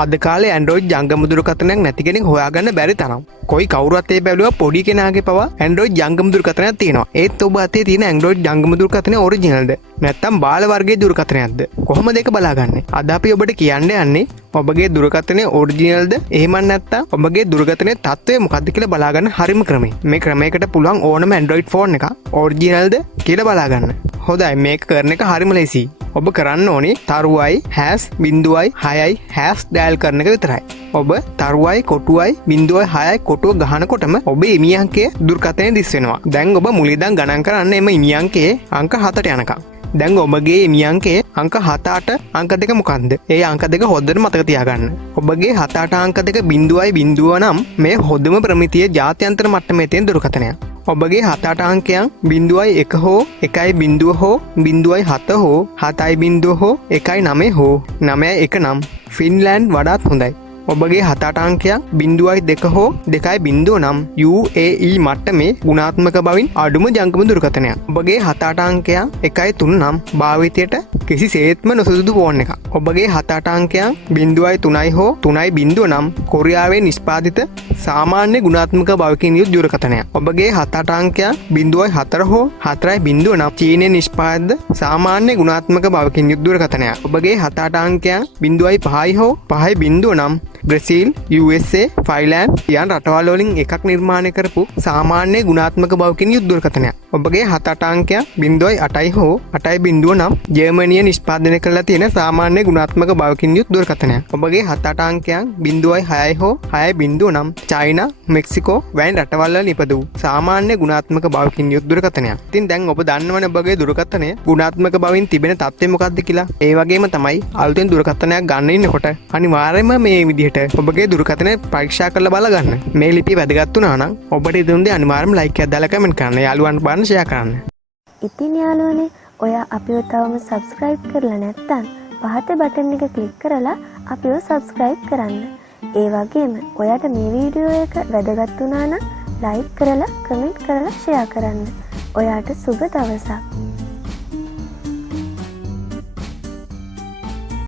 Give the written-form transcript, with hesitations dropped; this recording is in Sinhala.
අද කාලේ Android ජංගම දුරකථනයක් නැති කෙනෙක් හොයාගන්න බැරි තරම්. කොයි කවුරුත් ඒ බැලුවා පොඩි කෙනාගේ පවා Android ජංගම දුරකථනයක් තියෙනවා. ඒත් ඔබ අතේ තියෙන Android ජංගම දුරකථනය ඔරිජිනල්ද නැත්නම් බාල වර්ගයේ දුරකථනයක්ද? කොහොමද ඒක බලාගන්නේ? අද අපි ඔබට කියන්න යන්නේ ඔබගේ දුරකථනය ඔරිජිනල්ද එහෙම නැත්නම් ඔබගේ දුරකථනයේ තත්ත්වය මොකක්ද කියලා බලාගන්න හරිම ක්‍රමය. මේ ක්‍රමයකට පුළුවන් ඕනම Android ෆෝන් එක ඔරිජිනල්ද කියලා බලාගන්න. හොඳයි මේක කරන එක හරිම ලේසියි. ඔබ කරන්න ඕනේ තරුවයි #0.6යි # කරන එක විතරයි. ඔබ තරුවයි කොටුවයි 0.6යි කොටුව ගහනකොටම ඔබේ ඉමි අංකය දුරකථනයේ දිස් වෙනවා. දැන් ඔබ මුලින්දන් ගණන් කරන්න එම ඉමි අංකයේ අංක 7ට යනකම්. දැන් ඔබගේ ඉමි අංකයේ අංක 7 8 අංක දෙක මොකක්ද? ඒ අංක දෙක හොඳට මතක තියාගන්න. ඔබගේ 7 8 අංක දෙක 0.0 නම් මේ හොඳම ප්‍රමිතිය ජාත්‍යන්තර මට්ටමේ තියෙන දුරකථනයක්. ඔබගේ 7 8 අංකයන් 0.1 හෝ 1.0 හෝ 0.7 හෝ 7.0 හෝ 1.9 හෝ 9.1 නම් ෆින්ලෑන්ඩ් වඩාත් හොඳයි. ඔබගේ 7 8 අංකයන් 0.2 හෝ 2.0 නම් UAE මට්ටමේ ගුණාත්මක බවින් අඩුම ජංගම දුරකථනයක්. ඔබගේ 7 8 අංකයන් 1.3 නම් භාවිතයට කිසිසේත්ම නොසුදුසු ෆෝන් එකක්. ඔබගේ 7 8 අංකයන් 0.3 හෝ 3.0 නම් කොරියාවේ නිෂ්පාදිත සාමාන්‍ය ගුණාත්මක බවකින් යුත් දුරකථනයක්. ඔබගේ 7 8 අංකයන් 0.4 හෝ 4.0 නම් චීනයේ නිෂ්පාදිත සාමාන්‍ය ගුණාත්මක බවකින් යුත් දුරකථනයක්. ඔබගේ 7 8 අංකයන් 0.5 හෝ 5.0 නම් බ්‍රසීල්, USA, ෆයින්ලෑන්ඩ් යන රටවල් වලින් එකක් නිර්මාණය කරපු සාමාන්‍ය ගුණාත්මක බවකින් යුත් දුරකථනයක්. ඔබගේ 7 8 අංකයන් 0.8 හෝ 8.0 නම් ජර්මනිය නිෂ්පාදනය කරලා තියෙන සාමාන්‍ය ගුණාත්මක බවකින් යුත් දුරකථනයක්. ඔබගේ 7 8 අංකයන් 0.6 හෝ 6.0 නම් චයිනා, මෙක්සිකෝ වැනි රටවල් වල නිපද වූ සාමාන්‍ය ගුණාත්මක බවකින් යුත් දුරකථනයක්. ඉතින් දැන් ඔබ දන්නවනේ ඔබගේ දුරකථනය ගුණාත්මක බවින් තිබෙන තත්ත්වය මොකක්ද කියලා. ඒ වගේම තමයි අලුතෙන් දුරකථනයක් ගන්න ඉන්නකොට අනිවාර්යයෙන්ම මේ විදිහට ඔබගේ දුරකථනය පරීක්ෂා කරලා බලගන්න. මේ ලිපිය වැදගත් වුණා නම් ඔබට ඉතින් අනිවාර්යයෙන්ම ලයික් එකක් දාලා කමෙන්ට් කරන්න. යාළුවන්ට බලන්න ෂෙයා කරන්න. ඉතින් යාළුවනේ ඔයා අපිව තවම subscribe කරලා නැත්නම් පහත බටන් එක ක්ලික් කරලා අපිව subscribe කරන්න. ඒ වගේම ඔයාට මේ වීඩියෝ එක වැදගත් වුණා නම් ලයික් කරලා කමෙන්ට් කරලා ෂෙයා කරන්න. ඔයාට සුබ දවසක්.